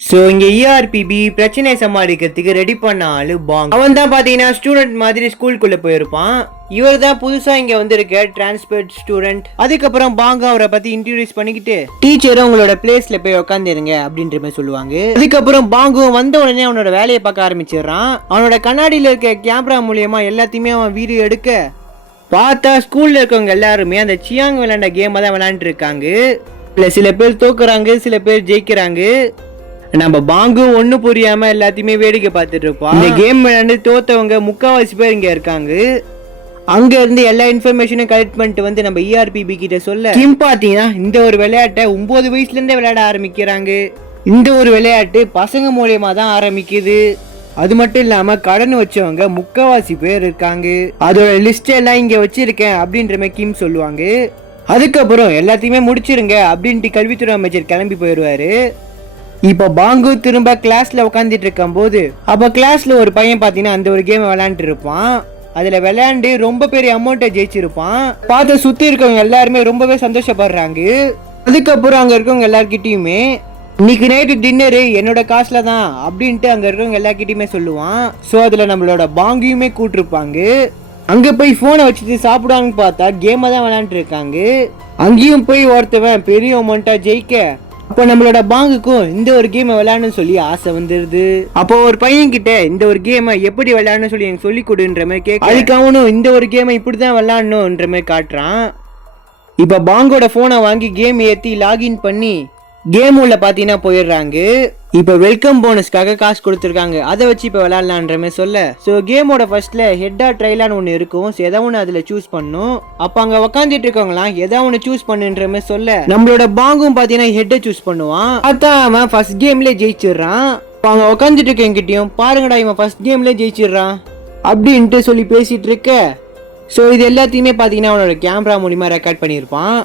So இங்கே இஆர்பிபி பிரச்சனையை சமாளிக்கிறதுக்கு ready பண்ண ஆளு பாங். அவன் தான் பார்த்தீங்கன்னா ஸ்டூடெண்ட் மாதிரி ஸ்கூலுக்குள்ளே போயிருப்பான். இவர் தான் புதுசாக இங்கே வந்திருக்க டிரான்ஸ்போர்ட் ஸ்டூடெண்ட். அதுக்கப்புறம் பாங்க அவரை பற்றி இன்ட்ரடியூஸ் பண்ணிக்கிட்டு டீச்சரும் உங்களோட பிளேஸில் போய் உட்காந்துருங்க அப்படின்ற மாதிரி சொல்லுவாங்க. அதுக்கப்புறம் பாங்கும் வந்த உடனே அவனோட வேலையை பார்க்க ஆரம்பிச்சிடுறான். அவனோட கண்ணாடியில் இருக்க கேமரா மூலியமா எல்லாத்தையுமே அவன் வீடியோ எடுக்க பார்த்தா ஸ்கூலில் இருக்கவங்க எல்லாருமே அந்த சியாங் விளையாண்ட கேமை தான் விளையாண்டுட்டு இருக்காங்க. இல்லை சில பேர் தோக்குறாங்க, சில பேர் ஜெயிக்கிறாங்க. நம்ம பாங்கு ஒண்ணு புரியாம எல்லாத்தையுமே வேடிக்கை பார்த்துட்டு இருப்போம். இந்த கேம் விளையாண்டு தோத்தவங்க முக்காவாசி பேர் இங்க இருக்காங்க. அங்க இருந்து எல்லா இன்ஃபர்மேஷனும் கலெக்ட் பண்ணிட்டு வந்து நம்ம இஆர்பிபி கிட்ட சொல்ல கிம் பாத்தீங்கன்னா இந்த ஒரு விளையாட்டை 9 வயசுல இருந்தே விளையாட ஆரம்பிக்கிறாங்க. இந்த ஒரு விளையாட்டு பசங்க மூலியமா தான் ஆரம்பிக்குது. அது மட்டும் இல்லாம கடன் வச்சவங்க முக்காவாசி பேர் இருக்காங்க. அதோட லிஸ்ட் எல்லாம் இங்க வச்சிருக்கேன் அப்படின்ற மாதிரி கிம் சொல்லுவாங்க. அதுக்கப்புறம் எல்லாத்தையுமே முடிச்சிருங்க அப்படின்ட்டு கல்வித்துறை அமைச்சர் கிளம்பி போயிடுவாரு. இப்ப பாங்கு திரும்ப கிளாஸ்ல உட்காந்துட்டு இருக்கும் போது அப்ப கிளாஸ்ல ஒரு பையன் பாத்தீங்கன்னா அந்த ஒரு கேம் விளையாண்டு இருப்பான். அதுல விளையாண்டு ரொம்ப பெரிய அமௌண்ட்டை ஜெயிச்சிருப்பான். பார்த்து சுத்தி இருக்கவங்க எல்லாருமே ரொம்பவே சந்தோஷப்படுறாங்க. அதுக்கப்புறம் அங்க இருக்கவங்க எல்லார்கிட்டயுமே இன்னைக்கு நைட்டு டின்னரு என்னோட காசுல தான் அப்படின்ட்டு அங்க இருக்கவங்க எல்லார்கிட்டயுமே சொல்லுவான். சோ அதுல நம்மளோட பாங்கியுமே கூட்டிருப்பாங்க. அங்க போய் போனை வச்சுட்டு சாப்பிடுவாங்கன்னு பார்த்தா கேமை தான் விளையாண்டு இருக்காங்க. அங்கேயும் போய் ஒருத்தவன் பெரிய அமௌண்ட்டா ஜெயிக்க அப்போ நம்மளோட பாங்குக்கும் இந்த ஒரு கேமை விளையாடணும்னு சொல்லி ஆசை வந்துருது. அப்போ ஒரு பையன் கிட்ட இந்த ஒரு கேமை எப்படி விளையாடணும்னு சொல்லி எனக்கு சொல்லி கொடுன்ற மாதிரி கேட்க அதுக்கு அவனும் இந்த ஒரு கேமை இப்படிதான் விளையாடணும்ன்ற மாதிரி காட்டுறான். இப்போ பாங்கோட போனை வாங்கி கேம் ஏற்றி லாகின் பண்ணி கேம் உள்ள பார்த்தீங்கன்னா போயிடுறாங்க. இப்போ வெல்கம் போனஸ்க்காக காசு கொடுத்துருக்காங்க, அதை வச்சு இப்போ விளையாடலான்ற மாதிரி சொல்ல ஸோ கேமோட ஃபர்ஸ்ட்ல ஹெட்டா ட்ரைலான்னு ஒன்று இருக்கும். ஸோ எதாவது ஒன்று அதில் சூஸ் பண்ணும். அப்போ அங்கே உக்காந்துட்டு இருக்கவங்களாம் எதாவது ஒன்று சூஸ் பண்ணுன்ற மாதிரி சொல்ல நம்மளோட பாங்கும் பார்த்தீங்கன்னா ஹெட்டை சூஸ் பண்ணுவான். அதான் அவன் ஃபர்ஸ்ட் கேம்லேயே ஜெயிச்சிடுறான். இப்போ அங்கே உட்காந்துட்டு இருக்கவங்கிட்டையும் பாருங்கடா இவன் ஃபர்ஸ்ட் கேம்லேயே ஜெயிச்சிடுறான் அப்படின்ட்டு சொல்லி பேசிட்டு இருக்க. ஸோ இது எல்லாத்தையுமே பார்த்தீங்கன்னா அவனோட கேமரா மூலியமாக ரெக்கார்ட் பண்ணியிருப்பான்.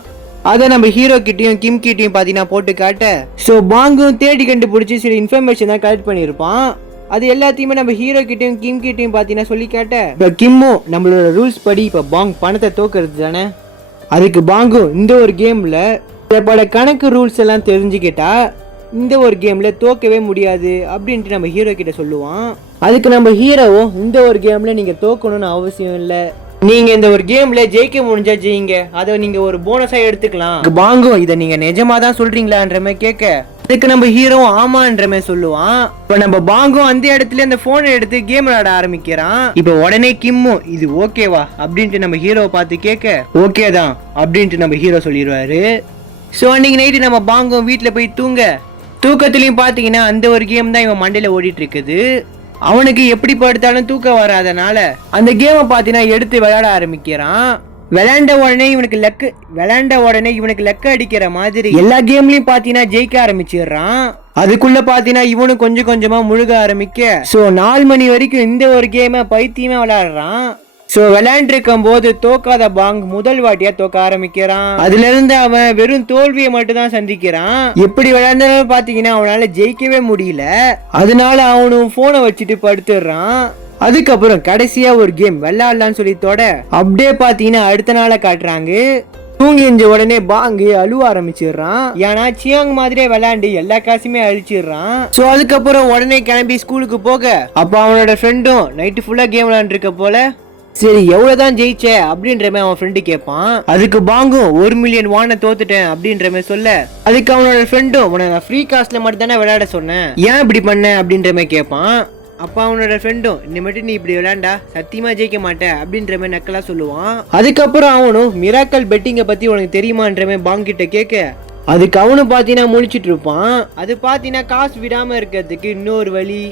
அதை நம்ம ஹீரோ கிட்டையும் கிம் கிட்டையும் பார்த்தீங்கன்னா போட்டு காட்ட ஸோ பாங்கும் தேடி கண்டுபிடிச்சி சில இன்ஃபர்மேஷன் தான் கலெக்ட் பண்ணியிருப்பான். அது எல்லாத்தையுமே நம்ம ஹீரோ கிட்டையும் கிம் கிட்டையும் பார்த்தீங்கன்னா சொல்லி காட்ட இப்போ கிம்மும் நம்மளோட ரூல்ஸ் படி இப்போ பாங் பணத்தை தோக்கிறது தானே, அதுக்கு பாங்கும் இந்த ஒரு கேமில் பல கணக்கு ரூல்ஸ் எல்லாம் தெரிஞ்சுக்கிட்டா இந்த ஒரு கேமில் தோக்கவே முடியாது அப்படின்ட்டு நம்ம ஹீரோ கிட்ட சொல்லுவான். அதுக்கு நம்ம ஹீரோவும் இந்த ஒரு கேமில் நீங்கள் தோக்கணும்னு அவசியம் இல்லை, நீங்க இந்த ஒரு கேம்ல ஜெயிக்க முடிஞ்சா ஜெயிங்க, அதை நீங்க ஒரு போனஸா எடுத்துக்கலாம். பாங்கும் இதை நீங்க நிஜமா தான் சொல்றீங்களான்ற மாதிரி கேட்க அதுக்கு நம்ம ஹீரோ ஆமான்ற மாதிரி சொல்லுவான். இப்ப நம்ம பாங்கும் அந்த இடத்துல அந்த போனை எடுத்து கேம் விளையாட ஆரம்பிக்கிறான். இப்ப உடனே கிம்மும் இது ஓகேவா அப்படின்ட்டு நம்ம ஹீரோவை பார்த்து கேட்க ஓகே தான் அப்படின்ட்டு நம்ம ஹீரோ சொல்லிடுவாரு. ஸோ அன்னைக்கு நைட்டு நம்ம பாங்கும் வீட்டில் போய் தூக்கத்துலையும் பார்த்தீங்கன்னா அந்த ஒரு கேம் தான் இவன் மண்டையில ஓடிட்டு இருக்குது. அவனுக்கு எப்படி படுத்தாலும் தூக்கம் வராதனால அந்த கேமை பார்த்தீங்கன்னா எடுத்து விளையாட ஆரம்பிக்கிறான். விளையாண்ட உடனே இவனுக்கு லெக்க அடிக்கிற மாதிரி எல்லா கேம்லயும் பார்த்தீங்கன்னா ஜெயிக்க ஆரம்பிச்சிடுறான். அதுக்குள்ள பார்த்தீங்கன்னா இவனும் கொஞ்சம் கொஞ்சமா முழுக ஆரம்பிக்க ஸோ 4 மணி வரைக்கும் இந்த ஒரு கேமை பைத்தியமா விளையாடுறான். ஸோ விளையாண்டு இருக்கும் போது தோக்காத பாங் முதல் வாட்டியா தோக்க ஆரம்பிக்கிறான். அதுல இருந்து அவன் வெறும் தோல்வியை மட்டும் தான் சந்திக்கிறான். எப்படி விளையாண்டாலும் பாத்தீங்கன்னா அவனால ஜெயிக்கவே முடியல. அதனால அவனும் போனை வச்சுட்டு படுத்துடுறான். அதுக்கப்புறம் கடைசியா ஒரு கேம் விளையாடலான்னு சொல்லி தொட அப்படியே பாத்தீங்கன்னா அடுத்த நாளை காட்டுறாங்க. தூங்கி எஞ்ச உடனே பாங்கு அழுவ ஆரம்பிச்சிடுறான். ஏன்னா சியாங் மாதிரியே விளையாண்டு எல்லா காசுமே அழிச்சிடுறான். ஸோ அதுக்கப்புறம் உடனே கிளம்பி ஸ்கூலுக்கு போக அப்போ அவனோட ஃப்ரெண்டும் நைட்டு ஃபுல்லா கேம் விளையாண்டு இருக்க போல சரி எவ்வளவுதான் ஜெயிச்ச அப்படின்ற மாதிரி அவன் ஃப்ரெண்டு கேட்பான். அதுக்கு பாங்கும் 1 மில்லியன் வானை தோத்துட்டேன் அப்படின்ற மாதிரி சொல்ல அதுக்கு அவனோட ஃப்ரெண்டும் உன நான் ஃப்ரீ காஸ்ட்ல மட்டும் தானே விளையாட சொன்னேன், ஏன் இப்படி பண்ண அப்படின்ற மாதிரி கேட்பான். அப்ப அவனோட ஃப்ரெண்டும் இனிமேட்டு நீ இப்படி விளையாண்டா சத்தியமா ஜெயிக்க மாட்டேன் அப்படின்ற மாதிரி நக்கலா சொல்லுவான். அதுக்கப்புறம் அவனும் மிராக்கல் பெட்டிங்கை பத்தி உனக்கு தெரியுமான்ற மாதிரி பாங் கிட்ட கேட்க அதுக்கு அவனும் பாத்தீங்கன்னா முழிச்சிட்டு இருப்பான். அது பாத்தீங்கன்னா காசு விடாம இருக்கிறதுக்கு இன்னொரு வழி.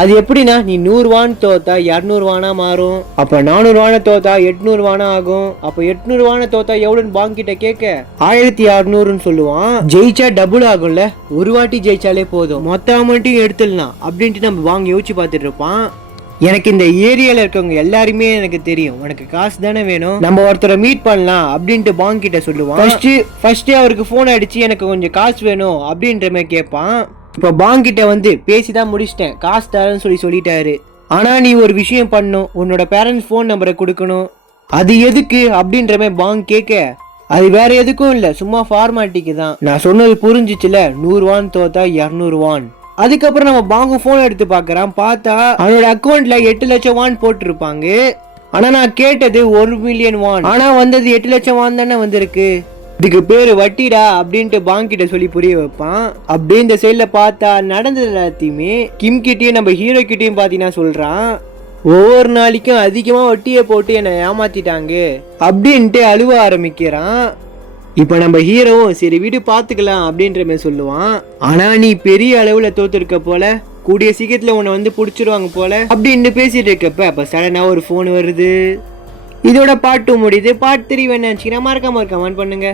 அது எப்படின்னா நீ 100 வான் தோத்தா 200 வானா மாறும், அப்ப 400 வான தோத்தா 800 வானா ஆகும், அப்ப 800 வான தோத்தா எவ்வளவுன்னு பாங்க் கிட்ட கேட்க 1600ன்னு சொல்லுவான். ஜெயிச்சா டபுள் ஆகும்ல, ஒரு வாட்டி ஜெயிச்சாலே போதும் மொத்த அமௌண்ட்டையும் எடுத்துடலாம் அப்படின்ட்டு நம்ம வாங்கி யோசிச்சு பார்த்துட்டு இருப்பான். எனக்கு இந்த ஏரியால இருக்கவங்க எல்லாருமே எனக்கு தெரியும், உனக்கு காசு தானே வேணும், நம்ம ஒருத்தரை மீட் பண்ணலாம் அப்படின்ட்டு பாங்க் கிட்ட சொல்லுவான். ஃபர்ஸ்ட் அவருக்கு போன் அடிச்சு எனக்கு கொஞ்சம் காசு வேணும் அப்படின்ற மாதிரி கேட்பான். இப்ப பாங்க் கிட்ட வந்து பேசிதான் முடிச்சிட்டேன், காசு தரேன்னு சொல்லிட்டாரு. ஆனா நீ ஒரு விஷயம் பண்ணும், உன்னோட பேரண்ட்ஸ் போன் நம்பரை கொடுக்கணும். அது எதுக்கு அப்படின்ற மாதிரி பாங்க் கேட்க அது வேற எதுக்கும் இல்ல, சும்மா ஃபார்மாலிட்டிக்கு தான். நான் சொன்னது புரிஞ்சிச்சுல, 100 வான் தோத்தா 200 வான். அதுக்கப்புறம் நம்ம பாங்கு போன் எடுத்து பார்க்கறான். பார்த்தா அவனோட அக்கௌண்ட்ல 8 லட்சம் வான் போட்டிருப்பாங்க. ஆனா நான் கேட்டது 1 மில்லியன் வான், ஆனா வந்தது 8 லட்சம் வான் தானே வந்திருக்கு. இதுக்கு பேரு வட்டிடா அப்படின்ட்டு பாங்க் கிட்ட சொல்லி புரிய வைப்பான். அப்படியே இந்த சைட்ல பார்த்தா நடந்தது எல்லாத்தையுமே கிம் கிட்டயும் நம்ம ஹீரோ கிட்டயும் பாத்தீங்கன்னா சொல்றான். ஒவ்வொரு நாளைக்கும் அதிகமா வட்டியை போட்டு என்னை ஏமாத்திட்டாங்க அப்படின்ட்டு அழுவ ஆரம்பிக்கிறான். இப்ப நம்ம ஹீரோவும் சரி வீடு பாத்துக்கலாம் அப்படின்ற மாதிரி சொல்லுவான். ஆனா நீ பெரிய அளவுல தோத்துருக்க போல, கூடிய சீக்கிரத்துல உன்னை வந்து புடிச்சிருவாங்க போல அப்படின்னு பேசிட்டு இருக்கப்ப அப்ப சடனா ஒரு போன் வருது. இதோட பார்ட் 2 முடியுது. பார்ட் 3 வேணாச்சுன்னா மறக்காம கமெண்ட் பண்ணுங்க.